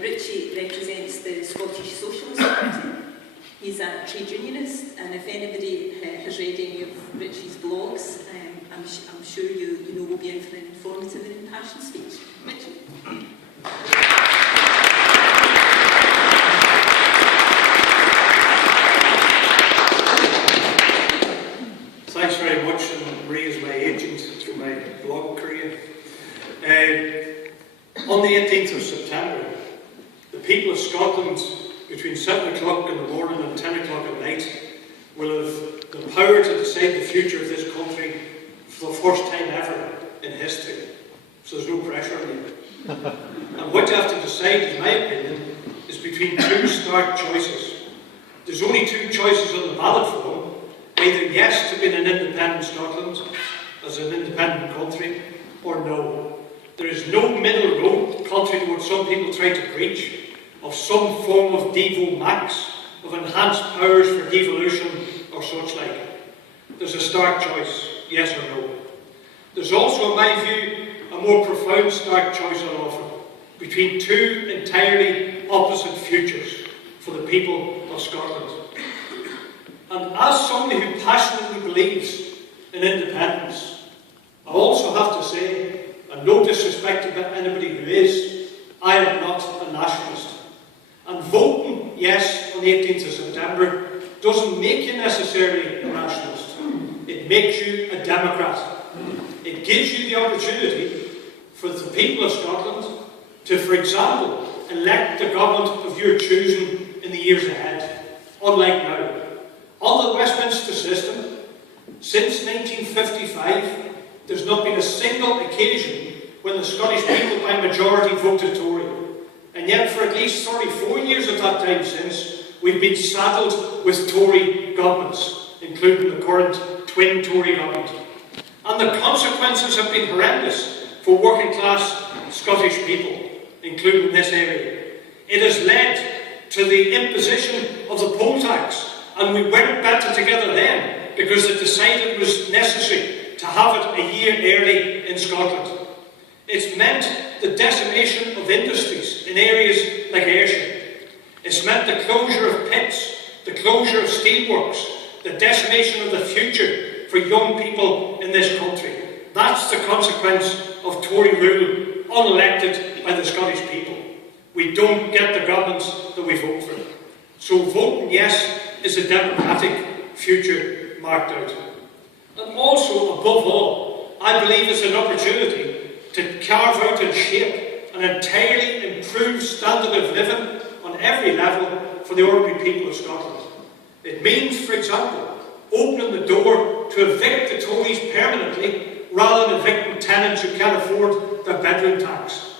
Richie represents the Scottish Socialist Party. He's a trade unionist, and if anybody has read any of Richie's blogs, I'm sure you know will be in for an informative and impassioned speech. Richie. Thanks very much, and Marie is my agent through my blog career. On the 18th of September, the people of Scotland, between 7 o'clock in the morning and 10 o'clock at night, will have the power to decide the future of this country for the first time ever in history. So there's no pressure on you. And what you have to decide, in my opinion, is between two stark choices. There's only two choices on the ballot for them. Either yes to being an independent Scotland, as an independent country, or no. There is no middle road, contrary to what some people try to preach, of some form of devo max, of enhanced powers for devolution or such like. There's a stark choice, yes or no. There's also, in my view, a more profound stark choice on offer, between two entirely opposite futures for the people of Scotland. And as somebody who passionately believes in independence, I also have to say, and no disrespect to anybody who is, I am not a nationalist. And voting yes on the 18th of September doesn't make you necessarily a nationalist. It makes you a democrat. It gives you the opportunity for the people of Scotland to, for example, elect the government of your choosing in the years ahead, unlike now. Under the Westminster system, since 1955, there's not been a single occasion when the Scottish people by majority voted Tory. And yet for at least 34 years of that time since, we've been saddled with Tory governments, including the current twin Tory government. And the consequences have been horrendous for working class Scottish people, including this area. It has led to the imposition of the poll tax, and we weren't better together then because it decided it was necessary to have it a year early in Scotland. It's meant the decimation of industries in areas like Ayrshire. It's meant the closure of pits, the closure of steelworks, the decimation of the future for young people in this country. That's the consequence of Tory rule, unelected by the Scottish people. We don't get the governments that we vote for. So voting yes is a democratic future marked out. And also, above all, I believe it's an opportunity to carve out and shape an entirely improved standard of living on every level for the ordinary people of Scotland. It means, for example, opening the door to evict the Tories permanently rather than evicting tenants who can't afford their bedroom tax.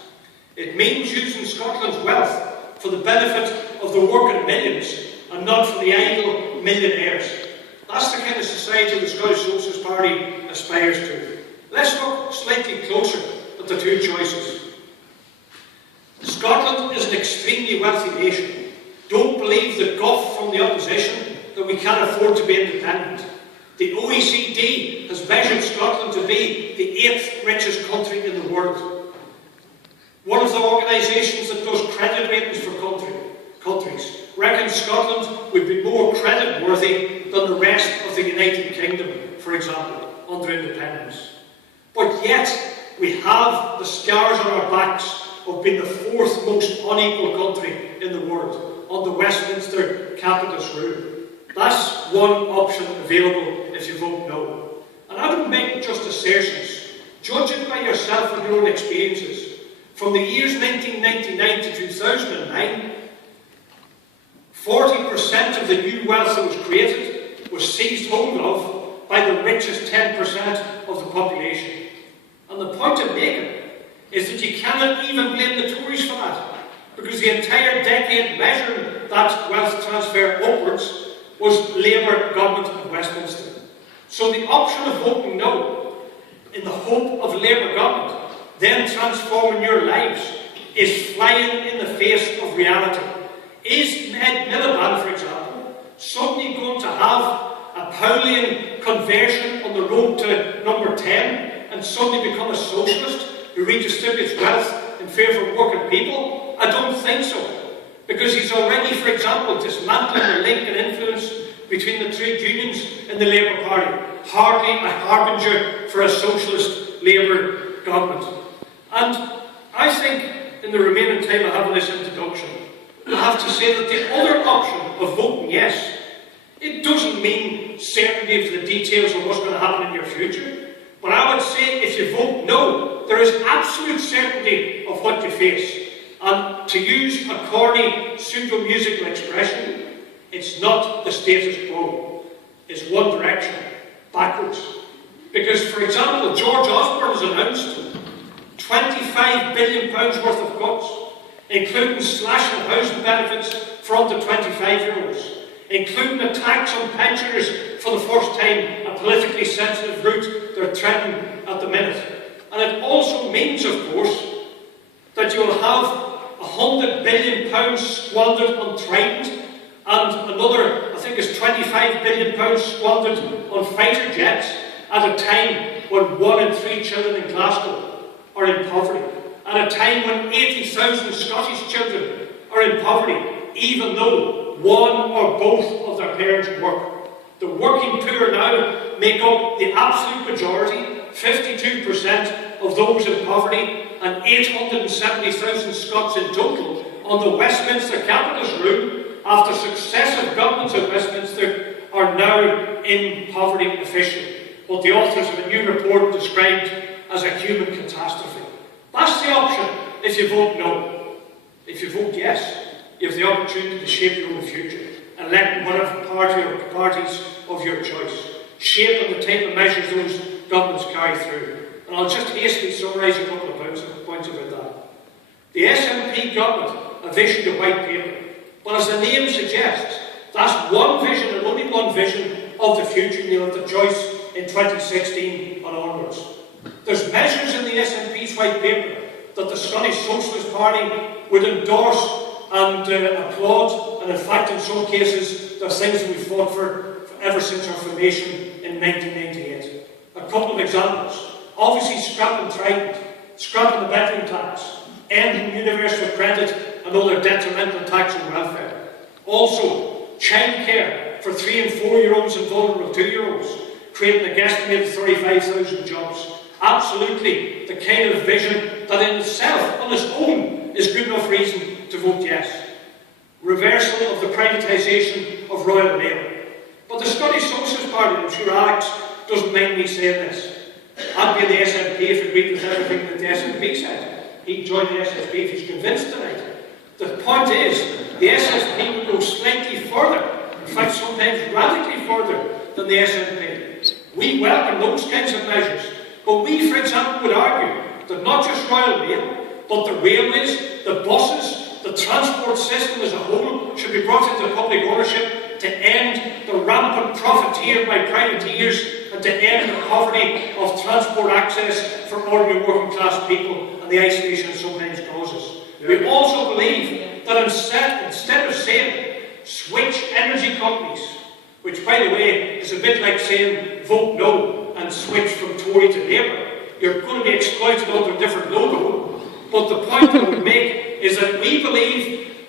It means using Scotland's wealth for the benefit of the working millions and not for the idle millionaires. That's the kind of society the Scottish Socialist Party aspires to. Let's look slightly closer at the two choices. Scotland is an extremely wealthy nation. Don't believe the guff from the opposition that we can't afford to be independent. The OECD has measured Scotland to be the 8th richest country in the world. One of the organisations that does credit ratings for countries reckons Scotland would be more credit-worthy than the rest of the United Kingdom, for example, under independence. But yet, we have the scars on our backs of being the 4th most unequal country in the world under Westminster capitalist rule. That's one option available if you vote no. And I don't make just assertions. Judge it by yourself and your own experiences. From the years 1999 to 2009, 40% of the new wealth that was created was seized hold of by the richest 10% of the population. And the point I'm making is that you cannot even blame the Tories for that, because the entire decade measuring that wealth transfer upwards was Labour government of Westminster. So the option of voting no, in the hope of Labour government, then transforming your lives, is flying in the face of reality. Is Ed Miliband, for example, suddenly going to have a Paulian conversion on the road to number 10 and suddenly become a socialist who redistributes wealth in favour of working people? I don't think think so, because he's already, for example, dismantling the link and influence between the trade unions in the Labour Party. Hardly a harbinger for a socialist Labour government. And I think, in the remaining time I have in this introduction, I have to say that the other option of voting yes, it doesn't mean certainty of the details of what's going to happen in your future. But I would say if you vote no, there is absolute certainty of what you face. And to use a corny pseudo-musical expression, it's not the status quo. It's one direction, backwards. Because, for example, George Osborne has announced £25 billion worth of cuts, including slashing housing benefits for under 25-year-olds, including a tax on pensioners for the first time, a politically sensitive route they're treading at the minute. And it also means, of course, that you'll have £100 billion squandered on Trident, and another, I think it's £25 billion squandered on fighter jets at a time when 1 in 3 children in Glasgow are in poverty, at a time when 80,000 Scottish children are in poverty, even though one or both of their parents work. The working poor now make up the absolute majority, 52% of those in poverty, and 870,000 Scots in total on the Westminster Capital's room, after successive governments of Westminster, are now in poverty officially, what the authors of a new report described as a human catastrophe. That's the option if you vote no. If you vote yes, you have the opportunity to shape your own future, electing whatever party or parties of your choice, shaping the type of measures those governments carry through. And I'll just hastily summarise a couple of points about that. The SNP government have issued a white paper, but as the name suggests, that's one vision and only one vision of the future, Neil, of the choice in 2016 and onwards. There's measures in the SNP's white paper that the Scottish Socialist Party would endorse and applaud, and in fact in some cases they're things we've fought for ever since our formation in 1998. A couple of examples. Obviously scrapping Trident, scrapping the bedroom tax, ending universal credit and other detrimental tax on welfare. Also, childcare for 3 and 4-year-olds and vulnerable 2-year-olds, creating a guesstimated 35,000 jobs. Absolutely the kind of vision that in itself, on its own, is good enough reason to vote yes. Reversal of the privatisation of Royal Mail. But the Scottish Socialist Party, I'm sure Alex doesn't mind me saying this, I'd be in the SNP if he agreed with everything that the SNP said. He'd join the SSP if he's convinced tonight. The point is, the SSP would go slightly further, in fact sometimes radically further than the SNP. We welcome those kinds of measures, but we, for example, would argue that not just Royal Mail, but the railways, the buses, the transport system as a whole should be brought into public ownership to end the rampant profiteer by privateers and to end the poverty of transport access for ordinary working class people and the isolation it sometimes causes. Yeah. We also believe that instead of saying switch energy companies, which by the way is a bit like saying vote no and switch from Tory to Labour, you're going to be exploited under a different logo. But the point I would make is that we believe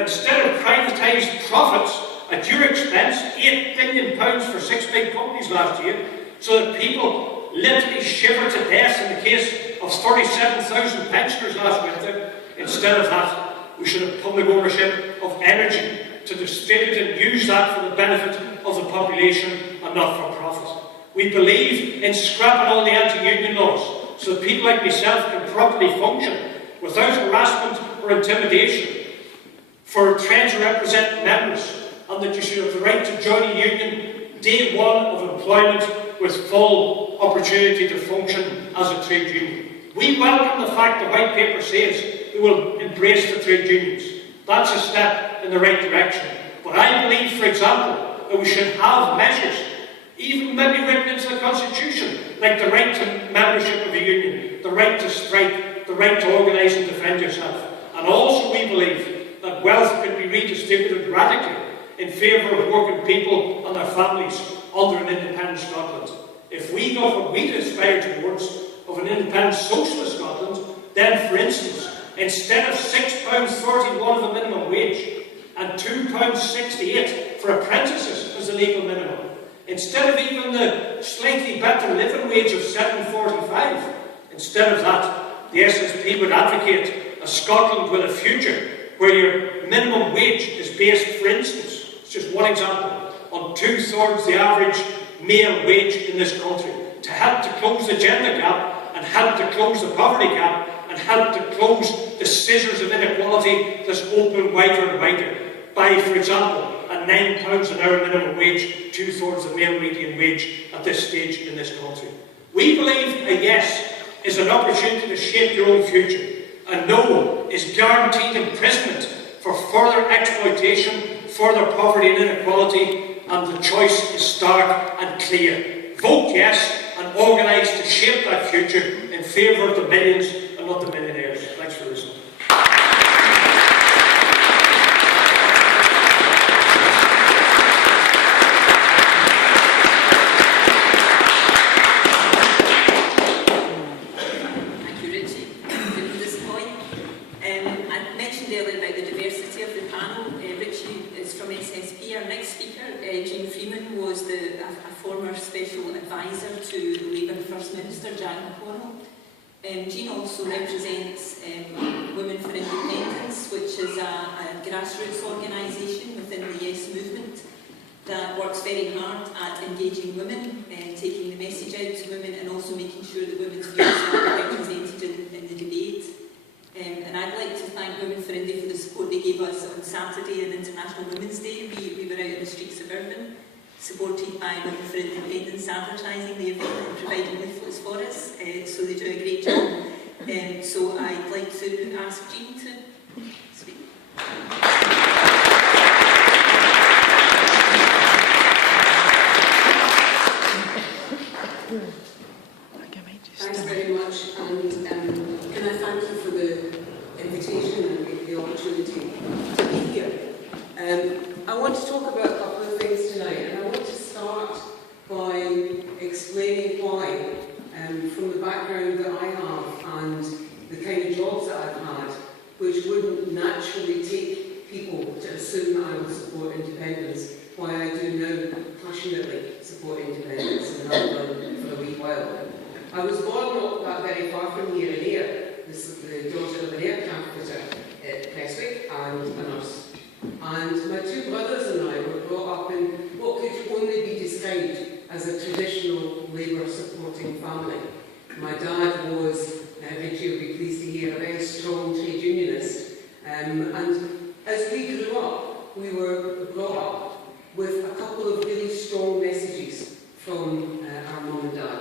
instead of privatised profits at your expense, £8 billion for 6 big companies last year, so that people literally shiver to death in the case of 37,000 pensioners last winter. Instead of that, we should have public ownership of energy to distribute and use that for the benefit of the population and not for profit. We believe in scrapping all the anti-union laws so that people like myself can properly function without harassment or intimidation, for trade to represent members, and that you should have the right to join a union day one of employment with full opportunity to function as a trade union. We welcome the fact the white paper says we will embrace the trade unions. That's a step in the right direction. But I believe, for example, that we should have measures, even maybe written into the Constitution, like the right to membership of a union, the right to strike, the right to organise and defend yourself. And also we believe that wealth could be redistributed radically in favour of working people and their families under an independent Scotland. If we got what we aspire towards of an independent socialist Scotland, then, for instance, instead of £6.31 £2.68 for apprentices as the legal minimum, instead of even the slightly better living wage of £7.45. Instead of that, the SSP would advocate a Scotland with a future where your minimum wage is based, for instance, it's just one example, on 2/3 the average male wage in this country, to help to close the gender gap and help to close the poverty gap and help to close the scissors of inequality that's open wider and wider by, for example, at £9 an hour minimum wage, 2/3 the male median wage at this stage in this country. We believe a yes is an opportunity to shape your own future. A no is guaranteed imprisonment for further exploitation, further poverty and inequality, and the choice is stark and clear. Vote yes and organise to shape that future in favour of the millions and not the millionaires. Thanks for listening. Thank you, Richie. At this point, I mentioned earlier about the diversity of the panel. Richie is from SSP. Our next speaker, Jeanne Freeman, was a former special advisor to the Labour First Minister, Janet McConnell. Jeanne also represents Women for Independence, which is a grassroots organisation within the Yes movement that works very hard at engaging women, taking the message out to women, and also making sure that women's views are represented in the debate. And I'd like to thank Women for India for the support they gave us on Saturday on International Women's Day. We were out in the streets of Irvine, supported by Women for Independence advertising the event and providing leaflets for us. So they do a great job. So I'd like to ask Jeanne to speak. Thanks very much, and can I thank you for the invitation and the opportunity to be here. I want to talk about a couple of things tonight, and I want to start by explaining why, from the background that I have and the kind of jobs that I've had, which wouldn't naturally take people to assume that I would support independence, why I do now passionately support independence and have done for a wee while. I was born not that very far from here in Ayr, the daughter of an aircraft fitter at Prestwick and a nurse. And my two brothers and I were brought up in what could only be described as a traditional Labour supporting family. My dad was, Richie will be pleased to hear, a very strong trade unionist. And as we grew up, we were brought up with a couple of really strong messages from our mum and dad.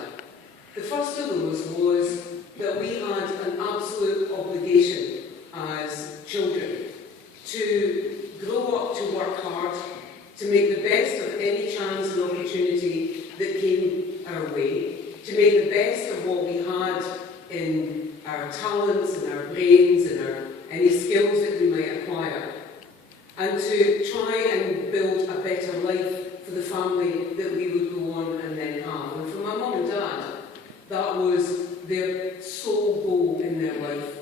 The first of those was that we had an absolute obligation as children to grow up to work hard, to make the best of any chance and opportunity that came our way, to make the best of what we had in our talents and our brains and any skills that we might acquire, and to try and build a better life for the family that we would go on and then have. And for my mum and dad, that was their sole goal in their life,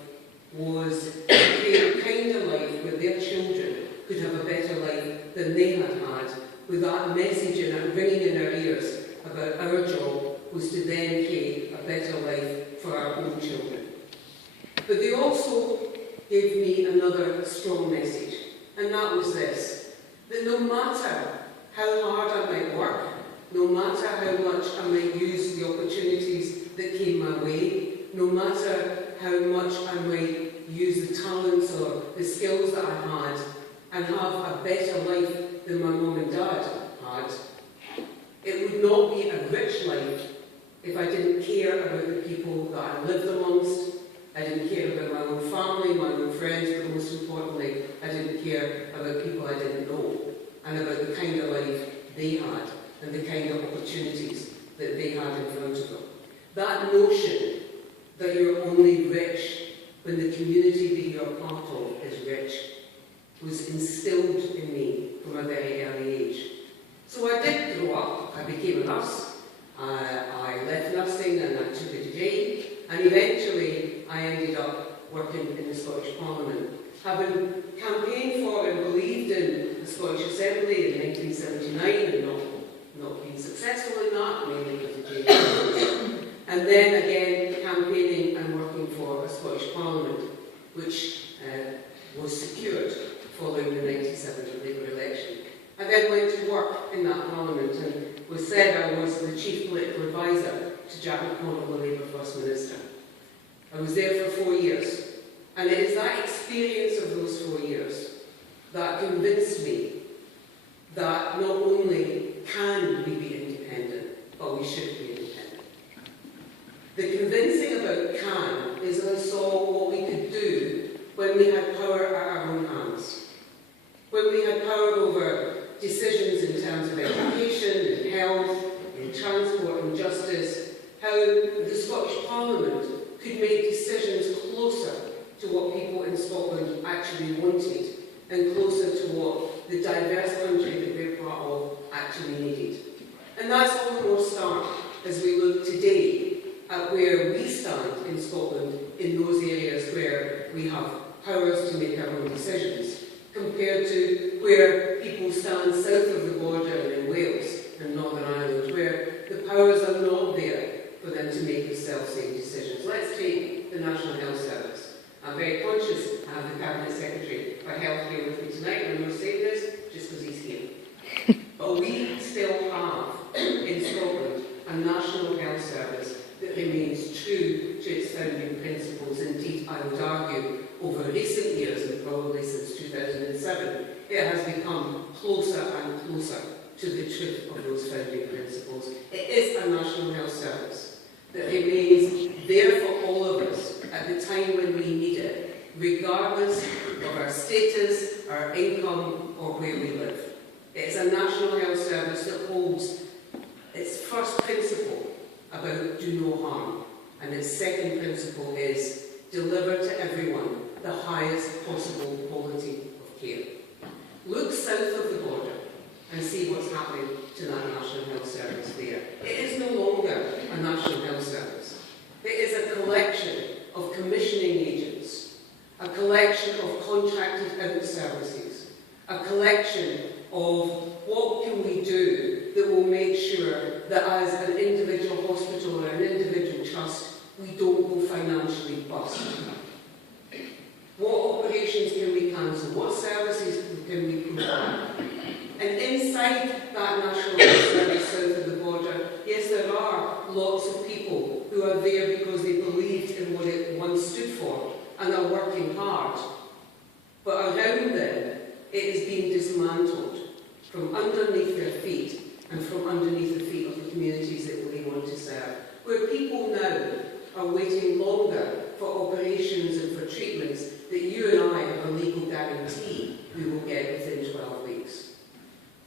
was to create a kind of life where their children could have a better life than they had had, with that message and ringing in our ears about our job was to then create a better life for our own children. But they also gave me another strong message, and that was this, that no matter how hard I might work, no matter how much I might use the opportunities that came my way, no matter how much I might use the talents or the skills that I had and have a better life than my mum and dad had, it would not be a rich life if I didn't care about the people that I lived amongst. I didn't care about my own family, my own friends, but most importantly, I didn't care about people I didn't know and about the kind of life they had and the kind of opportunities that they had in front of them. That notion that you're only rich when the community that you're part of is rich was instilled in me from a very early age. So I did grow up. I became a nurse. I left nursing and I took a degree, and eventually I ended up working in the Scottish Parliament, having campaigned for and believed believed in the Scottish Assembly in 1979 and not being successful in that, mainly because of Jane Freeman. And then again campaigning and working for a Scottish Parliament, which was secured following the 1997 Labour election. I then went to work in that Parliament and was said I was the chief political advisor to Jack McConnell, the Labour First Minister. I was there for 4 years, and it is that experience of those 4 years that convinced me that not only can we be independent, but we should be independent. The convincing about can is I saw what we could do when we had power at our own hands. When we had power over decisions in terms of education, in health, in transport and justice, how the Scottish Parliament could make decisions closer to what people in Scotland actually wanted and closer to what the diverse country that we're part of actually needed. And that's all the more stark as we look today at where we stand in Scotland in those areas where we have powers to make our own decisions, compared to where people stand south of the border in Wales and Northern Ireland, where the powers are not there for them to make the self-same decisions. Let's take the National Health Service. I'm very conscious I have the Cabinet Secretary for Health here with me tonight, and I'm not saying this just because he's here. But we still have in Scotland a National Health Service that remains true to its founding principles. Indeed, I would argue, over recent years, and probably since 2007, it has become closer and closer to the truth of those founding principles. It is a National Health Service that remains there for all of us at the time when we need it, regardless of our status, our income, or where we live. It is a National Health Service that holds its first principle about do no harm, and its second principle is deliver to everyone the highest possible quality of care. Look south of the border and see what's happening to that National Health Service there. It is no longer a National Health Service. It is a collection of commissioning agents, a collection of contracted out services, a collection of what can we do that will make sure that as an individual hospital or an individual trust, we don't go financially bust. What operations can we cancel? What services can we provide? And inside that National Health Service south of the border, yes, there are lots of people who are there because they believed in what it once stood for and are working hard. But around them, it is being dismantled from underneath their feet and from underneath the feet of the communities that they want to serve. Where people now are waiting longer for operations and for treatments that you and I have a legal guarantee we will get within 12 weeks.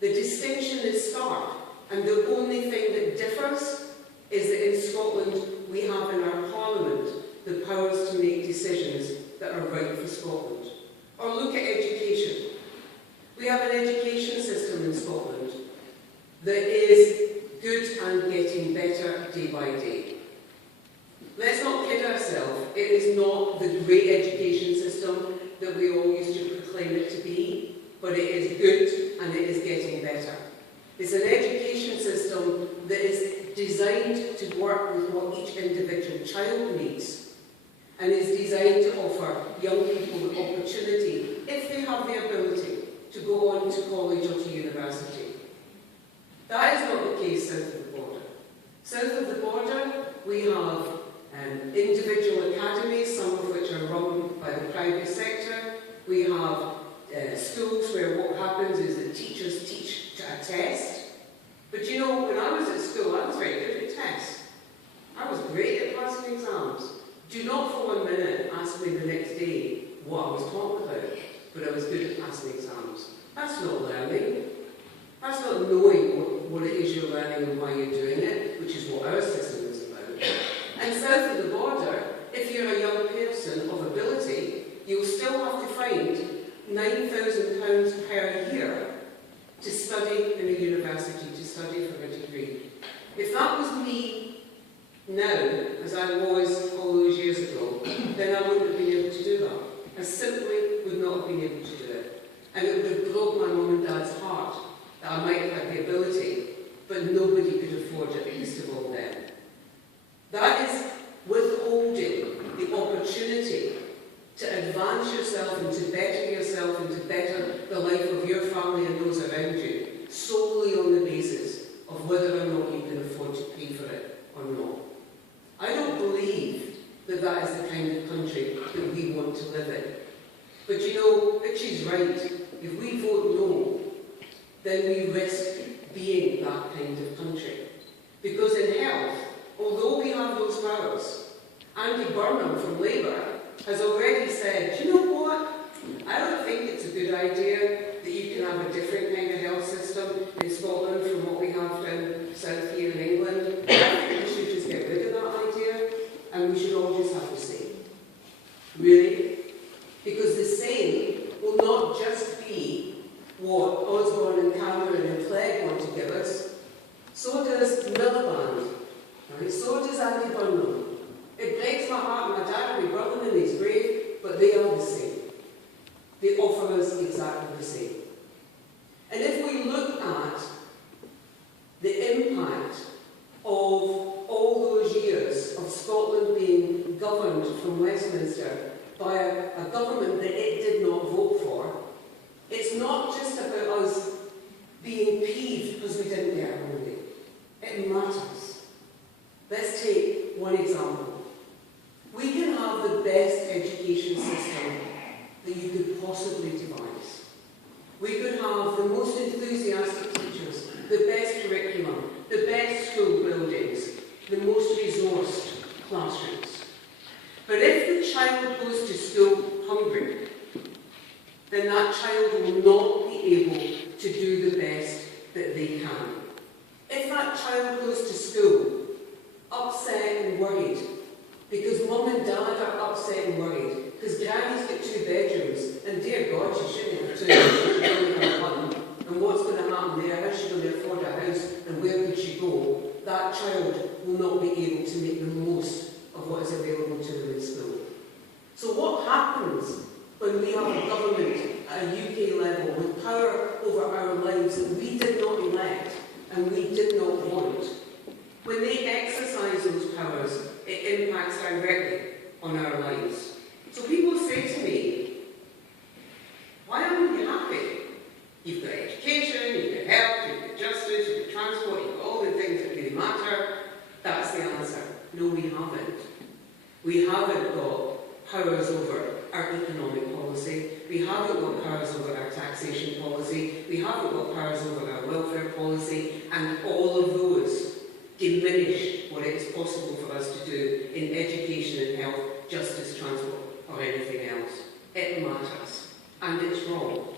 The distinction is stark, and the only thing that differs is that in Scotland we have in our Parliament the powers to make decisions that are right for Scotland. Or look at education. We have an education system in Scotland that is good and getting better day by day. Let's not kid ourselves, it is not the great education system that we all used to proclaim it to be, but it is good and it is getting better. It's an education system that is designed to work with what each individual child needs and is designed to offer young people the opportunity, if they have the ability, to go on to college or to university. That is not the case south of the border. South of the border, we have individual academies, some of which are run by the private sector. We have schools where what happens is that teachers teach to a test. But you know, when I was at school, I was very good at tests. I was great at passing exams. Do not for 1 minute ask me the next day what I was taught about, but I was good at passing exams. That's not learning. That's not knowing what it is you're learning and why you're doing it, which is what our system is about. And south of the border, if you're a young person of ability, you'll still have to find £9,000 per year to study in a university, to study for a degree. If that was me now, as I was all those years ago, then I wouldn't have been able to do that. I simply would not have been able to do it. And it would have broke when nobody could afford it, least of all them. That is withholding the opportunity to advance yourself and to better yourself and to better the life of your family and those around you, solely on the basis of whether or not you can afford to pay for it or not. I don't believe that that is the kind of country that we want to live in. But you know, Richie's right. If we vote no, then we risk being that kind of country. Because in health, although we have those powers, Andy Burnham from Labour has already said, you know what? I don't think it's a good idea that you can have a different kind of health system in Scotland from what we have down south here in England. I think we should just get rid of that idea and we should all just have the same. Really? Because the same will not just be what Osborne and Cameron and Clegg want to give us. So does Miliband. Right? So does Andy Burnham. It breaks my heart, my dad and my brother and he's brave, but they are the same. They offer us exactly the same. And if we look at the impact of all those years of Scotland being governed from Westminster by a government that it did not vote for, it's not just about us being peeved because we didn't get our way. It matters. Let's take one example. We can have the best education system that you could possibly devise. We could have the most enthusiastic teachers, the best curriculum, the best school buildings, the most resourced classrooms. But if the child goes to school hungry, then that child will not be able to do the best that they can. If that child goes to school upset and worried, because mum and dad are upset and worried, because granny's got 2 bedrooms, and dear God, she shouldn't have 2, she only have 1, and what's going to happen there, how's she going to afford a house, and where could she go? That child will not be able to make the most of what is available to them in school. So what happens when we have a government at a UK level with power over our lives that we did not elect and we did not want? When they exercise those powers, it impacts directly on our lives. So people say to me, why aren't you happy? You've got education, you've got health, you've got justice, you've got transport, you've got all the things that really matter. That's the answer. No, we haven't. We haven't got powers over our economic policy. We haven't got powers over our taxation policy. We haven't got powers over our welfare policy. And all of those diminish what it is possible for us to do in education and health, justice, transport, or anything else. It matters. And it's wrong.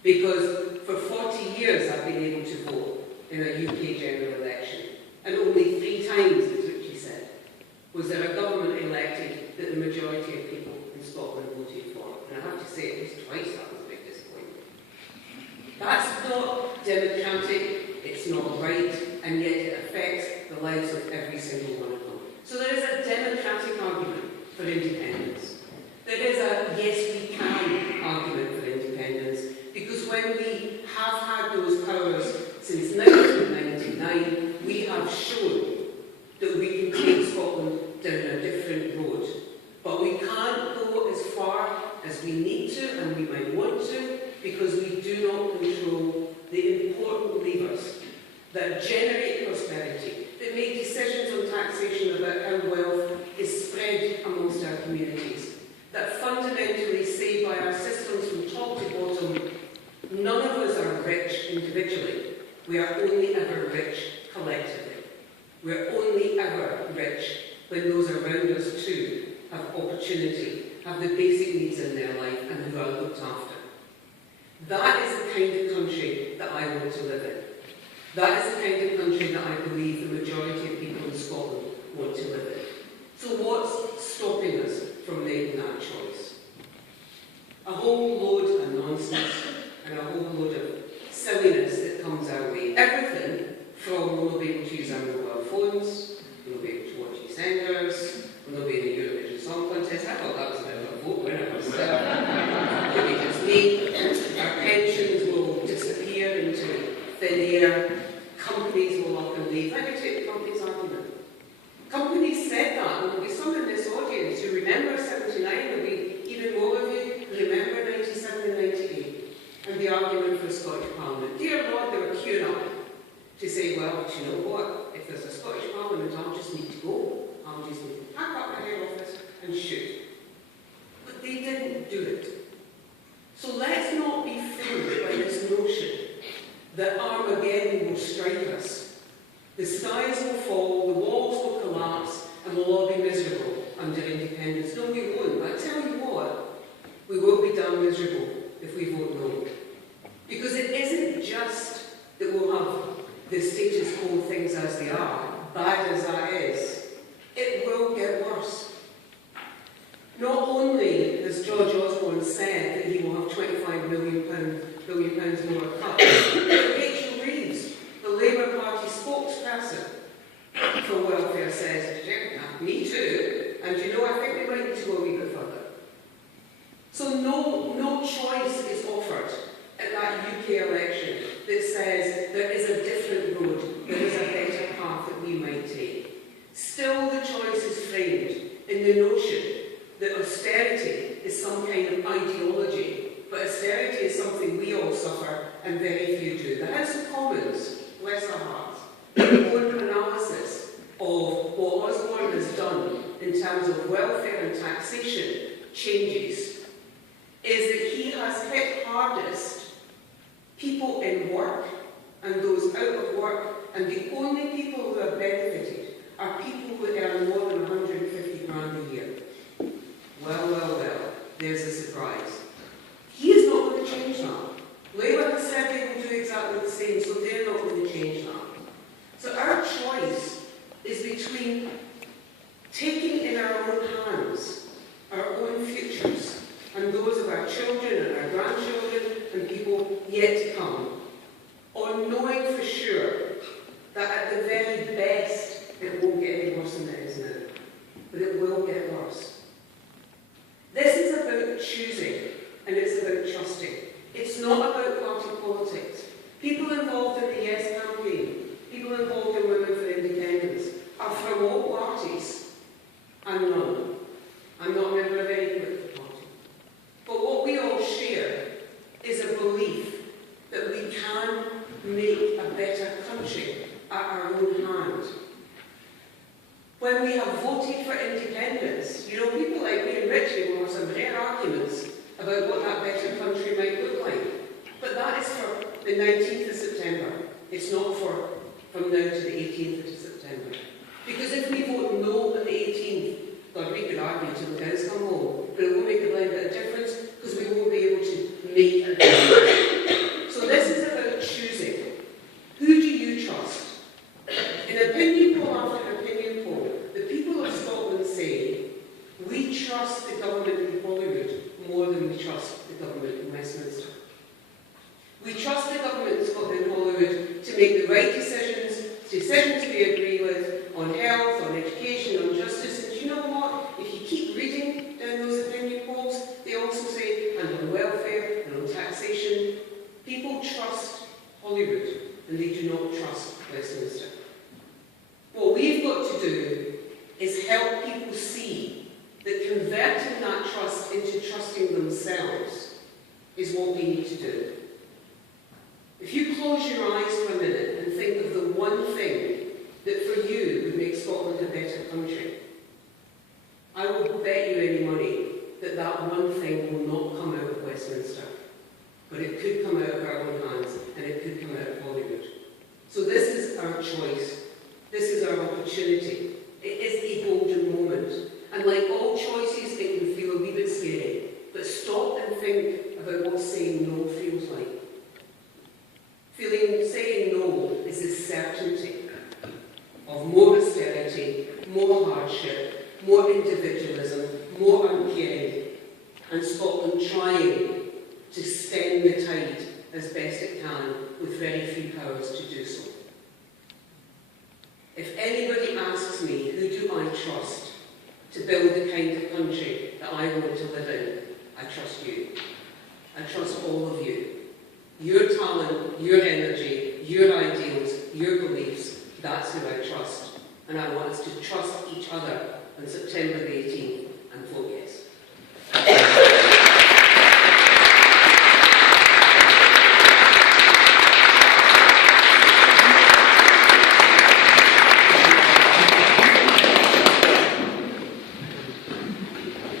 Because for 40 years I've been able to vote in a UK general election. And only 3 times, as Richie said, was there a government elected that the majority of people in Scotland voted for. And I have to say, at least twice that was a big disappointment. That's not democratic, it's not right, and yet it affects the lives of every single one of them. So there is a democratic argument for independence. There is a yes we can argument for independence, because when we have had those powers since 1999, we have shown that we can take Scotland down a different road. But we can't go as far as we need to and we might want to, because we do not control the important levers that generate prosperity, that make decisions on taxation about how wealth is spread amongst our communities, that fundamentally say by our systems from top to bottom, none of us are rich individually. We are only ever rich collectively. We're only ever rich when those around us too have opportunity, have the basic needs in their life and who are looked after. That is the kind of country that I want to live in. That is the kind of country that I believe the majority of people in Scotland want to live in. So what's stopping us from making that choice? A whole load of nonsense and a whole load of silliness that comes our way. Everything from we'll not be able to use our mobile phones, we'll not be able to watch EastEnders, we'll not be in the Eurovision Song Contest. I thought that was a bit of a vote winner myself. Maybe just me. Our pensions will disappear into thin air. Companies will The skies will fall, the walls will collapse, and we'll all be miserable under independence. No, we won't. I tell you what, we will be damn miserable if we vote no. Because it isn't just that we'll have the status quo things as they are, bad as that is. It will get worse. Not only has George Osborne said that he will have £25 billion more cut, Rachel Reeves, the Labour Party spokesperson for welfare, says, yeah, me too, and you know, I think we might need to go a wee bit further. So no choice is offered at that UK election that says there is a different road, there is a better path that we might take. Still, the choice is framed in the notion that austerity is some kind of ideology, but austerity is something we all suffer and very few do. The House of Commons, bless their hearts, their own analysis of what Osborne has done in terms of welfare and taxation changes is that he has hit hardest people in work and those out of work, and the only people who have benefited are people who earn more than 150 grand a year. Well, there's a surprise. He is not going to change that. Labour has said they will do exactly the same, so they're not going to change that. So our choice is between taking in our own hands our own futures and those of our children and our grandchildren and people yet to come, or knowing for sure that at the very best it won't get any worse than it is now, but it will get worse. This is about choosing, and it's about trusting. It's not about party politics. People involved in the Yes campaign, people involved in Women for Independence, are from all parties. I'm none. I'm not a member of any political party. But what we all share is a belief that we can make a better country at our own hand. When we have voted for independence, you know, people like me and Richie will have some rare arguments about what that better country might look like. But that is for the 19th of September. It's not for from now to the 18th of September. Because if we vote no on the 18th, God, we could argue till the cows come home, but it won't make a blind bit of difference because we won't be able to make a difference. So this is about choosing. Who do you trust? In opinion poll after opinion poll, the people of Scotland say, we trust the government in Holyrood more than we trust the government in Westminster. We trust the government in Scotland and Holyrood to make the right decisions we agree with, on health, on education, on justice. And do you know what? If you keep reading down those opinion polls, they also say, and on welfare, and on taxation, people trust Holyrood, and they do not trust Westminster. What we've got to do is help people see that converting that trust into trusting themselves is what we need to do. If you close your eyes for a minute and think of the one thing that for you would make Scotland a better country, I will bet you any money that that one thing will not come out of Westminster, but it could come out of our own hands and it could come out of Holyrood. So this is our choice. This is our opportunity. It is a golden moment. And like all choices, it can feel a wee bit scary. But stop and think about what saying no feels like. Saying no is the certainty of more austerity, more hardship, more individualism, more uncaring, and Scotland trying to stem the tide as best it can with very few powers to do so. If anybody asks me, who do I trust to build the kind of country that I want to live in, I trust you. I trust all of you. Your talent, your energy, your ideals, your beliefs, that's who I trust. And I want us to trust each other on September the 18th and vote yes.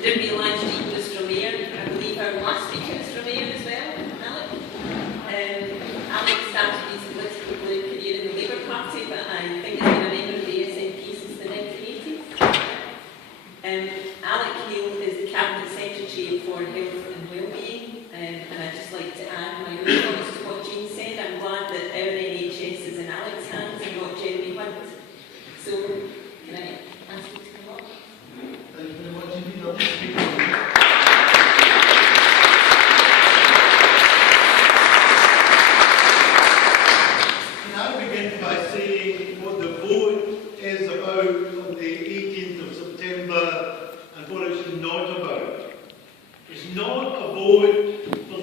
Didn't realise Jeanne was from here. I believe our last speaker is from here as well, Alex. Alex started his political career in the Labour Party, but I think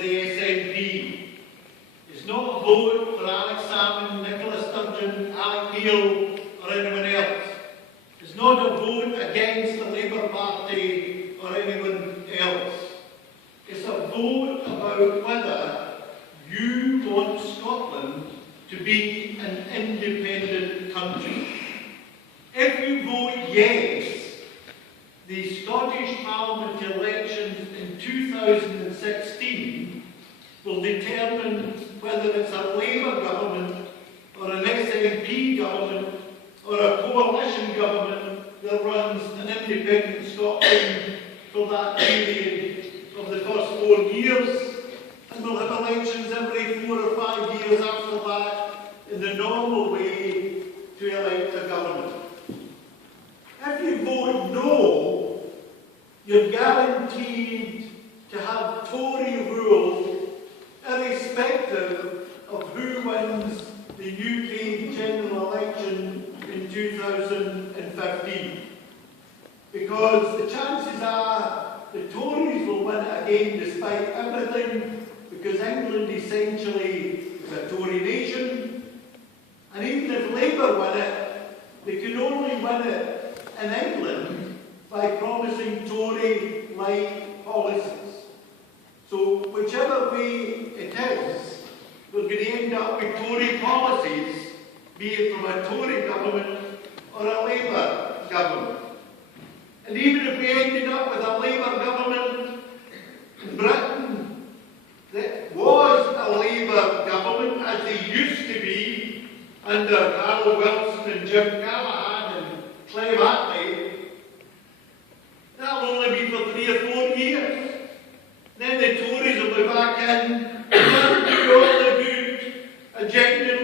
the SNP. It's not a vote for Alex Salmon, Nicola Sturgeon, Alex Neil or anyone else. It's not a vote against the Labour Party or anyone else. It's a vote about whether you want Scotland to be an independent country. If you vote yes, the Scottish Parliament elections in 2016 will determine whether it's a Labour government or an SNP government or a coalition government that runs an independent Scotland for that period of the first 4 years. And we'll have elections every 4 or 5 years after that in the normal way to elect a government. If you vote no, you're guaranteed to have Tory rule irrespective of who wins the UK general election in 2015. Because the chances are the Tories will win it again despite everything, because England essentially is a Tory nation. And even if Labour win it, they can only win it in England by promising Tory-like policies. So whichever way it is, we're going to end up with Tory policies, be it from a Tory government or a Labour government. And even if we ended up with a Labour government in Britain that was a Labour government, as they used to be under Harold Wilson and Jim Callaghan and Clem Attlee, that'll only be for 3 or 4 years. Then the Tories will be back in and they'll do all the good agenda